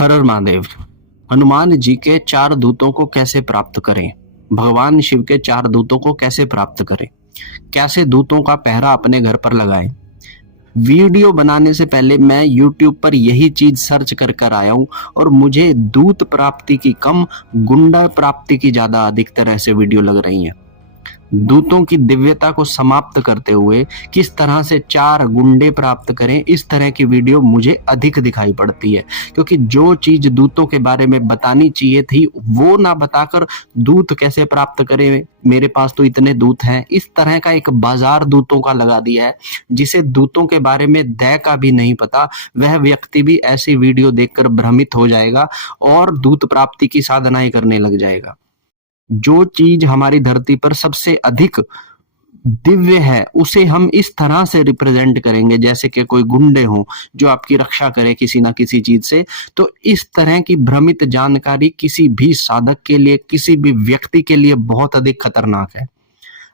हर हर महादेव। हनुमान जी के चार दूतों को कैसे प्राप्त करें? भगवान शिव के चार दूतों को कैसे प्राप्त करें? कैसे दूतों का पहरा अपने घर पर लगाएं? वीडियो बनाने से पहले मैं YouTube पर यही चीज सर्च कर कर आया हूं और मुझे दूत प्राप्ति की कम, गुंडा प्राप्ति की ज्यादा अधिकतर ऐसे वीडियो लग रही हैं। दूतों की दिव्यता को समाप्त करते हुए किस तरह से चार गुंडे प्राप्त करें, इस तरह की वीडियो मुझे अधिक दिखाई पड़ती है, क्योंकि जो चीज दूतों के बारे में बतानी चाहिए थी वो ना बताकर दूत कैसे प्राप्त करें, मेरे पास तो इतने दूत हैं, इस तरह का एक बाजार दूतों का लगा दिया है। जिसे दूतों के बारे में दै का भी नहीं पता, वह व्यक्ति भी ऐसी वीडियो देखकर भ्रमित हो जाएगा और दूत प्राप्ति की साधनाएं करने लग जाएगा। जो चीज हमारी धरती पर सबसे अधिक दिव्य है उसे हम इस तरह से रिप्रेजेंट करेंगे जैसे कि कोई गुंडे हो जो आपकी रक्षा करे किसी ना किसी चीज से। तो इस तरह की भ्रमित जानकारी किसी भी साधक के लिए, किसी भी व्यक्ति के लिए बहुत अधिक खतरनाक है।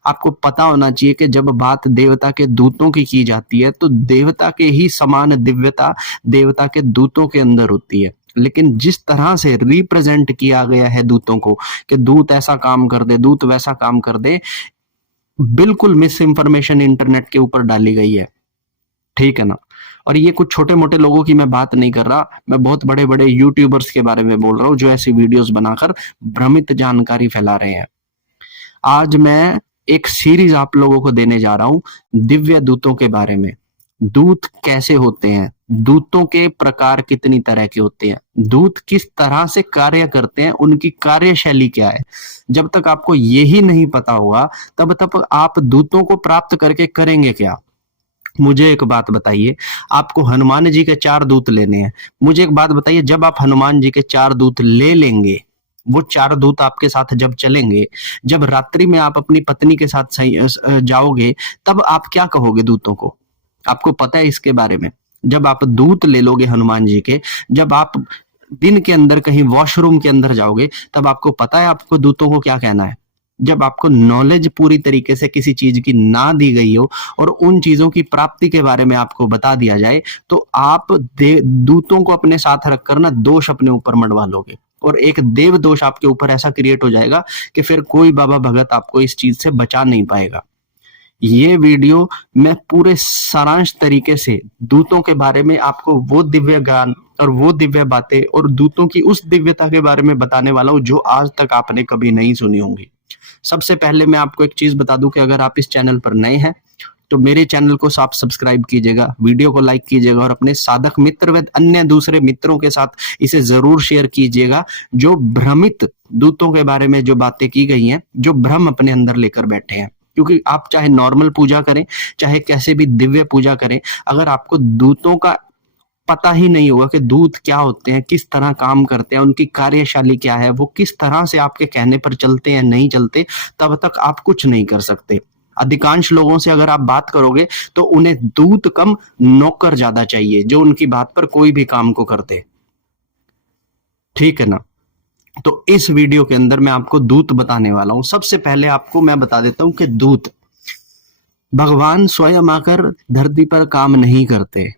आपको पता होना चाहिए कि जब बात देवता के दूतों की जाती है तो देवता के ही समान दिव्यता देवता के दूतों के अंदर होती है, लेकिन जिस तरह से रिप्रेजेंट किया गया है दूतों को कि दूत ऐसा काम कर दे, दूत वैसा काम कर दे, बिल्कुल मिस इंफॉर्मेशन इंटरनेट के ऊपर डाली गई है। ठीक है ना? और ये कुछ छोटे मोटे लोगों की मैं बात नहीं कर रहा, मैं बहुत बड़े बड़े यूट्यूबर्स के बारे में बोल रहा हूँ जो ऐसी वीडियोस बनाकर भ्रमित जानकारी फैला रहे हैं। आज मैं एक सीरीज आप लोगों को देने जा रहा हूं दिव्य दूतों के बारे में। दूत कैसे होते हैं, दूतों के प्रकार कितनी तरह के होते हैं, दूत किस तरह से कार्य करते हैं, उनकी कार्यशैली क्या है। जब तक आपको यही नहीं पता होगा तब तक आप दूतों को प्राप्त करके करेंगे क्या? मुझे एक बात बताइए, आपको हनुमान जी के चार दूत लेने हैं। मुझे एक बात बताइए, जब आप हनुमान जी के चार दूत ले लेंगे, वो चार दूत आपके साथ जब चलेंगे, जब रात्रि में आप अपनी पत्नी के साथ जाओगे, तब आप क्या कहोगे दूतों को? आपको पता है इसके बारे में? जब आप दूत ले लोगे हनुमान जी के, जब आप दिन के अंदर कहीं वॉशरूम के अंदर जाओगे, तब आपको पता है आपको दूतों को क्या कहना है? जब आपको नॉलेज पूरी तरीके से किसी चीज की ना दी गई हो और उन चीजों की प्राप्ति के बारे में आपको बता दिया जाए, तो आप दूतों को अपने साथ रखकर ना दोष अपने ऊपर मढ़वा लोगे और एक देव दोष आपके ऊपर ऐसा क्रिएट हो जाएगा कि फिर कोई बाबा भगत आपको इस चीज से बचा नहीं पाएगा। ये वीडियो मैं पूरे सारांश तरीके से दूतों के बारे में आपको वो दिव्य ज्ञान और वो दिव्य बातें और दूतों की उस दिव्यता के बारे में बताने वाला हूं जो आज तक आपने कभी नहीं सुनी होंगी। सबसे पहले मैं आपको एक चीज बता दूं कि अगर आप इस चैनल पर नए हैं तो मेरे चैनल को आप सब्सक्राइब कीजिएगा, वीडियो को लाइक कीजिएगा और अपने साधक मित्र व अन्य दूसरे मित्रों के साथ इसे जरूर शेयर कीजिएगा जो भ्रमित दूतों के बारे में जो बातें की गई हैं, जो भ्रम अपने अंदर लेकर बैठे हैं। क्योंकि आप चाहे नॉर्मल पूजा करें, चाहे कैसे भी दिव्य पूजा करें, अगर आपको दूतों का पता ही नहीं होगा कि दूत क्या होते हैं, किस तरह काम करते हैं, उनकी कार्यशैली क्या है, वो किस तरह से आपके कहने पर चलते हैं नहीं चलते, तब तक आप कुछ नहीं कर सकते। अधिकांश लोगों से अगर आप बात करोगे तो उन्हें दूत कम नौकर ज्यादा चाहिए जो उनकी बात पर कोई भी काम को करते। ठीक है ना? तो इस वीडियो के अंदर मैं आपको दूत बताने वाला हूं। सबसे पहले आपको मैं बता देता हूं कि दूत भगवान स्वयं आकर धरती पर काम नहीं करते।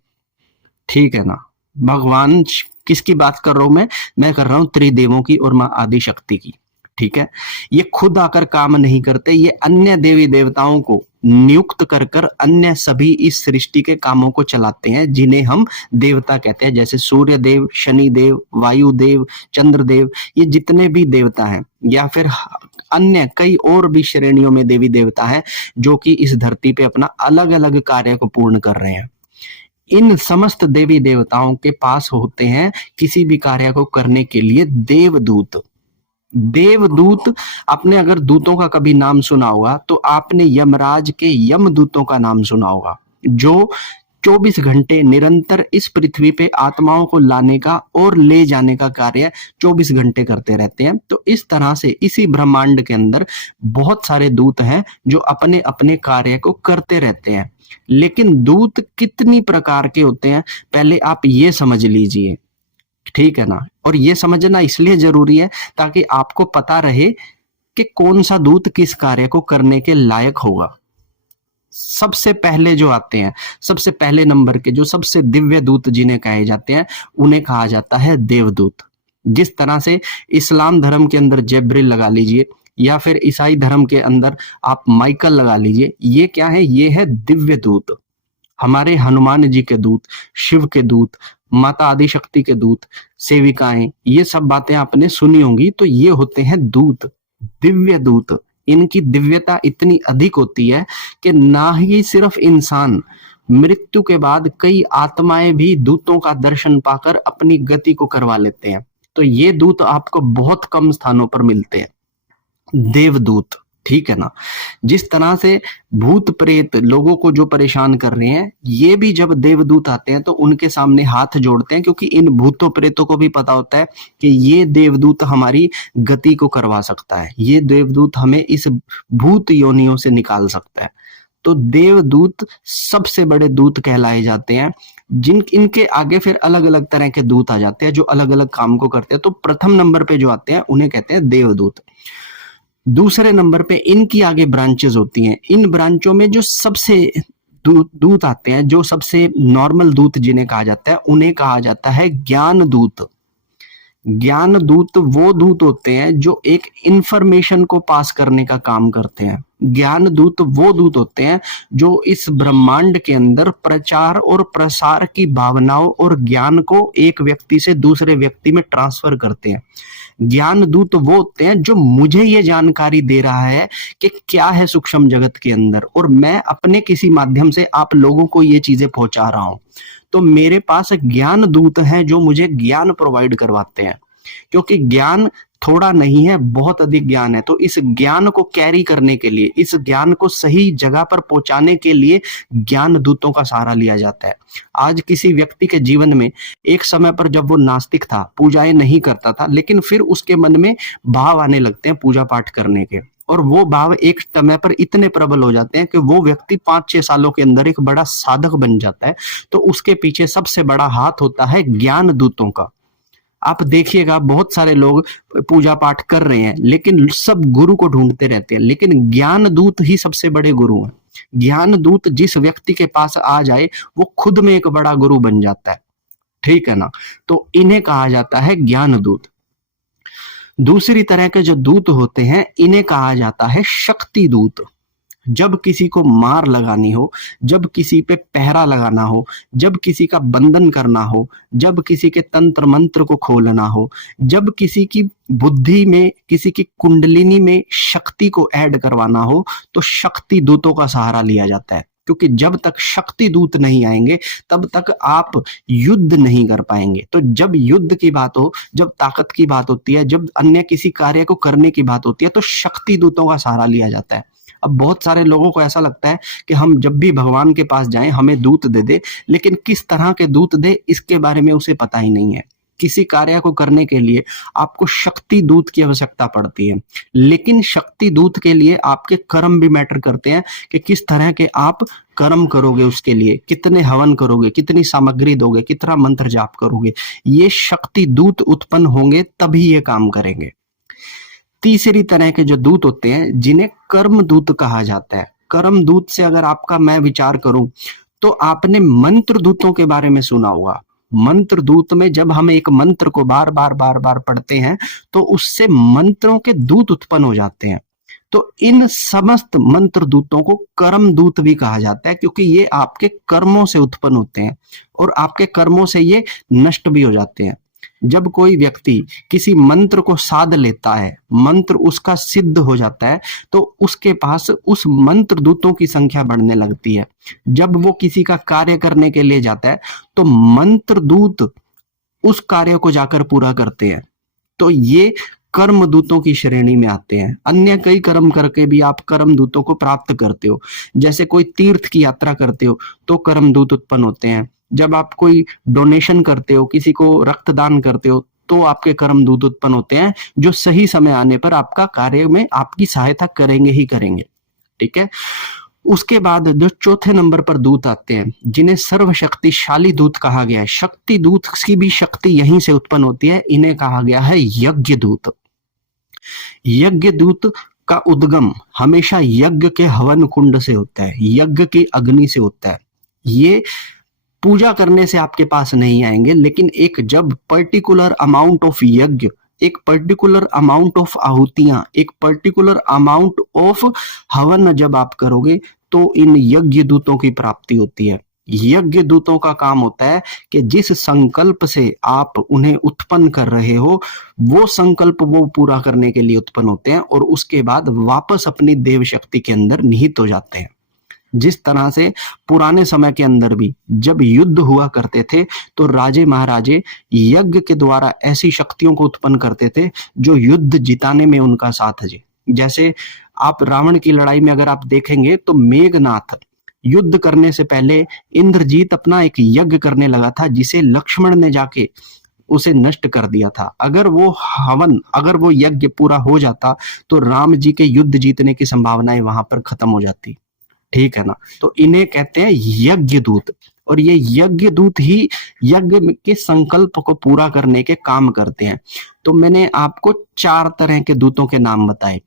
ठीक है ना? भगवान किसकी बात कर रहा हूं मैं कर रहा हूं त्रिदेवों की और मां आदि शक्ति की। ठीक है? ये खुद आकर काम नहीं करते, ये अन्य देवी देवताओं को नियुक्त कर कर अन्य सभी इस सृष्टि के कामों को चलाते हैं जिन्हें हम देवता कहते हैं, जैसे सूर्य देव, शनि देव, वायु देव, चंद्र देव, ये जितने भी देवता हैं या फिर अन्य कई और भी श्रेणियों में देवी देवता हैं जो कि इस धरती पे अपना अलग अलग कार्य को पूर्ण कर रहे हैं। इन समस्त देवी देवताओं के पास होते हैं किसी भी कार्य को करने के लिए देवदूत। देवदूत, आपने अगर दूतों का कभी नाम सुना होगा तो आपने यमराज के यमदूतों का नाम सुना होगा जो 24 घंटे निरंतर इस पृथ्वी पे आत्माओं को लाने का और ले जाने का कार्य 24 घंटे करते रहते हैं। तो इस तरह से इसी ब्रह्मांड के अंदर बहुत सारे दूत हैं जो अपने अपने कार्य को करते रहते हैं। लेकिन दूत कितनी प्रकार के होते हैं पहले आप ये समझ लीजिए। ठीक है ना? और ये समझना इसलिए जरूरी है ताकि आपको पता रहे कि कौन सा दूत किस कार्य को करने के लायक होगा। सबसे पहले जो आते हैं, सबसे पहले नंबर के जो सबसे दिव्य दूत जिन्हें कहे जाते हैं, उन्हें कहा जाता है देवदूत। जिस तरह से इस्लाम धर्म के अंदर जिब्रील लगा लीजिए, या फिर ईसाई धर्म के अंदर आप माइकल लगा लीजिए, ये क्या है? ये है दिव्य दूत। हमारे हनुमान जी के दूत, शिव के दूत, माता आदिशक्ति के दूत, सेविकाएं, ये सब बातें आपने सुनी होंगी। तो ये होते हैं दूत, दिव्य दूत। इनकी दिव्यता इतनी अधिक होती है कि ना ही सिर्फ इंसान, मृत्यु के बाद कई आत्माएं भी दूतों का दर्शन पाकर अपनी गति को करवा लेते हैं। तो ये दूत आपको बहुत कम स्थानों पर मिलते हैं, देवदूत। ठीक है ना? जिस तरह से भूत प्रेत लोगों को जो परेशान कर रहे हैं, ये भी जब देवदूत आते हैं तो उनके सामने हाथ जोड़ते हैं, क्योंकि इन भूतों प्रेतों को भी पता होता है कि ये देवदूत हमारी गति को करवा सकता है, ये देवदूत हमें इस भूत योनियों से निकाल सकता है। तो देवदूत सबसे बड़े दूत कहलाए जाते हैं। जिन इनके आगे फिर अलग अलग तरह के दूत आ जाते हैं जो अलग अलग काम को करते हैं। तो प्रथम नंबर पे जो आते हैं उन्हें कहते हैं देवदूत। दूसरे नंबर पे इनकी आगे ब्रांचेस होती हैं। इन ब्रांचों में जो सबसे दूत आते हैं, जो सबसे नॉर्मल दूत जिन्हें कहा जाता है, उन्हें कहा जाता है ज्ञान दूत। ज्ञान दूत वो दूत होते हैं जो एक इंफॉर्मेशन को पास करने का काम करते हैं। ज्ञान दूत वो दूत होते हैं जो इस ब्रह्मांड के अंदर प्रचार और प्रसार की भावनाओं और ज्ञान को एक व्यक्ति से दूसरे व्यक्ति में ट्रांसफर करते हैं। ज्ञान दूत वो होते हैं जो मुझे ये जानकारी दे रहा है कि क्या है सूक्ष्म जगत के अंदर, और मैं अपने किसी माध्यम से आप लोगों को ये चीजें पहुंचा रहा हूं। तो मेरे पास ज्ञान दूत हैं जो मुझे ज्ञान प्रोवाइड करवाते हैं, क्योंकि ज्ञान थोड़ा नहीं है, बहुत अधिक ज्ञान है। तो इस ज्ञान को कैरी करने के लिए, इस ज्ञान को सही जगह पर पहुंचाने के लिए ज्ञान दूतों का सहारा लिया जाता है। आज किसी व्यक्ति के जीवन में एक समय पर जब वो नास्तिक था, पूजाएं नहीं करता था, लेकिन फिर उसके मन में भाव आने लगते हैं पूजा पाठ करने के, और वो भाव एक समय पर इतने प्रबल हो जाते हैं कि वो व्यक्ति 5-6 सालों के अंदर एक बड़ा साधक बन जाता है। तो उसके पीछे सबसे बड़ा हाथ होता है ज्ञान दूतों का। आप देखिएगा बहुत सारे लोग पूजा पाठ कर रहे हैं, लेकिन सब गुरु को ढूंढते रहते हैं, लेकिन ज्ञान दूत ही सबसे बड़े गुरु हैं। ज्ञान दूत जिस व्यक्ति के पास आ जाए वो खुद में एक बड़ा गुरु बन जाता है। ठीक है ना? तो इन्हें कहा जाता है ज्ञान दूत। दूसरी तरह के जो दूत होते हैं इन्हें कहा जाता है शक्ति दूत। जब किसी को मार लगानी हो, जब किसी पे पहरा लगाना हो, जब किसी का बंधन करना हो, जब किसी के तंत्र मंत्र को खोलना हो, जब किसी की बुद्धि में, किसी की कुंडलिनी में शक्ति को ऐड करवाना हो, तो शक्ति दूतों का सहारा लिया जाता है। क्योंकि जब तक शक्ति दूत नहीं आएंगे तब तक आप युद्ध नहीं कर पाएंगे। तो जब युद्ध की बात हो, जब ताकत की बात होती है, जब अन्य किसी कार्य को करने की बात होती है, तो शक्ति दूतों का सहारा लिया जाता है। अब बहुत सारे लोगों को ऐसा लगता है कि हम जब भी भगवान के पास जाएं हमें दूत दे दे, लेकिन किस तरह के दूत दे इसके बारे में उसे पता ही नहीं है। किसी कार्य को करने के लिए आपको शक्ति दूत की आवश्यकता पड़ती है, लेकिन शक्ति दूत के लिए आपके कर्म भी मैटर करते हैं कि किस तरह के आप कर्म करोगे, उसके लिए कितने हवन करोगे, कितनी सामग्री दोगे, कितना मंत्र जाप करोगे। ये शक्ति दूत उत्पन्न होंगे तभी ये काम करेंगे। तीसरी तरह के जो दूत होते हैं जिन्हें कर्म दूत कहा जाता है। कर्म दूत से अगर आपका मैं विचार करूं तो आपने मंत्र दूतों के बारे में सुना होगा। मंत्र दूत में जब हम एक मंत्र को बार बार पढ़ते हैं तो उससे मंत्रों के दूत उत्पन्न हो जाते हैं। तो इन समस्त मंत्र दूतों को कर्म दूत भी कहा जाता है, क्योंकि ये आपके कर्मों से उत्पन्न होते हैं और आपके कर्मों से ये नष्ट भी हो जाते हैं। जब कोई व्यक्ति किसी मंत्र को साध लेता है, मंत्र उसका सिद्ध हो जाता है, तो उसके पास उस मंत्र दूतों की संख्या बढ़ने लगती है। जब वो किसी का कार्य करने के लिए जाता है तो मंत्र दूत उस कार्य को जाकर पूरा करते हैं। तो ये कर्म दूतों की श्रेणी में आते हैं। अन्य कई कर्म करके भी आप कर्म दूतों को प्राप्त करते हो। जैसे कोई तीर्थ की यात्रा करते हो तो कर्म दूत उत्पन्न होते हैं। जब आप कोई डोनेशन करते हो, किसी को रक्तदान करते हो, तो आपके कर्म दूत उत्पन्न होते हैं जो सही समय आने पर आपका कार्य में आपकी सहायता करेंगे ही करेंगे। ठीक है? उसके बाद जो चौथे नंबर पर दूत आते हैं जिन्हें सर्वशक्तिशाली दूत कहा गया है। शक्ति दूत की भी शक्ति यहीं से उत्पन्न होती है। इन्हें कहा गया है यज्ञ दूत। यज्ञ दूत का उद्गम हमेशा यज्ञ के हवन कुंड से होता है, यज्ञ की अग्नि से होता है। ये पूजा करने से आपके पास नहीं आएंगे, लेकिन एक जब पर्टिकुलर अमाउंट ऑफ यज्ञ, एक पर्टिकुलर अमाउंट ऑफ आहुतियां, एक पर्टिकुलर अमाउंट ऑफ हवन जब आप करोगे तो इन यज्ञ दूतों की प्राप्ति होती है। यज्ञ दूतों का काम होता है कि जिस संकल्प से आप उन्हें उत्पन्न कर रहे हो, वो संकल्प वो पूरा करने के लिए उत्पन्न होते हैं और उसके बाद वापस अपनी देव शक्ति के अंदर निहित हो जाते हैं। जिस तरह से पुराने समय के अंदर भी जब युद्ध हुआ करते थे तो राजे महाराजे यज्ञ के द्वारा ऐसी शक्तियों को उत्पन्न करते थे जो युद्ध जिताने में उनका साथ है। जैसे आप रावण की लड़ाई में अगर आप देखेंगे तो मेघनाथ युद्ध करने से पहले इंद्रजीत अपना एक यज्ञ करने लगा था, जिसे लक्ष्मण ने जाके उसे नष्ट कर दिया था। अगर वो हवन, अगर वो यज्ञ पूरा हो जाता तो राम जी के युद्ध जीतने की संभावनाएं वहां पर खत्म हो जाती। ठीक है ना। तो इन्हें कहते हैं यज्ञ दूत, और ये यज्ञ दूत ही यज्ञ के संकल्प को पूरा करने के काम करते हैं। तो मैंने आपको 4 तरह के दूतों के नाम बताए।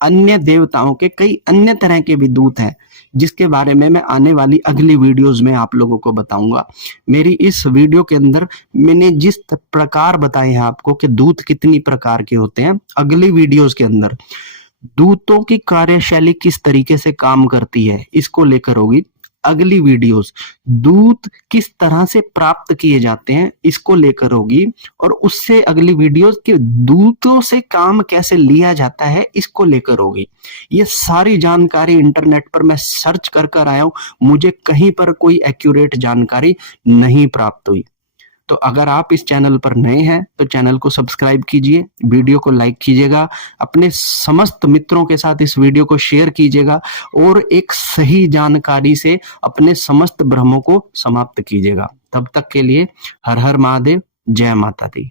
अन्य देवताओं के कई अन्य तरह के भी दूत हैं, जिसके बारे में मैं आने वाली अगली वीडियोस में आप लोगों को बताऊंगा। मेरी इस वीडियो के अंदर मैंने जिस प्रकार बताए हैं आपको कि दूत कितनी प्रकार के होते हैं, अगली वीडियोस के अंदर दूतों की कार्यशैली किस तरीके से काम करती है इसको लेकर होगी अगली वीडियोस। दूत किस तरह से प्राप्त किए जाते हैं इसको लेकर होगी, और उससे अगली वीडियोस कि दूतों से काम कैसे लिया जाता है इसको लेकर होगी। ये सारी जानकारी इंटरनेट पर मैं सर्च कर आया हूं, मुझे कहीं पर कोई एक्यूरेट जानकारी नहीं प्राप्त हुई। तो अगर आप इस चैनल पर नए हैं तो चैनल को सब्सक्राइब कीजिए, वीडियो को लाइक कीजिएगा, अपने समस्त मित्रों के साथ इस वीडियो को शेयर कीजिएगा और एक सही जानकारी से अपने समस्त भ्रमों को समाप्त कीजिएगा। तब तक के लिए हर हर महादेव, जय माता दी।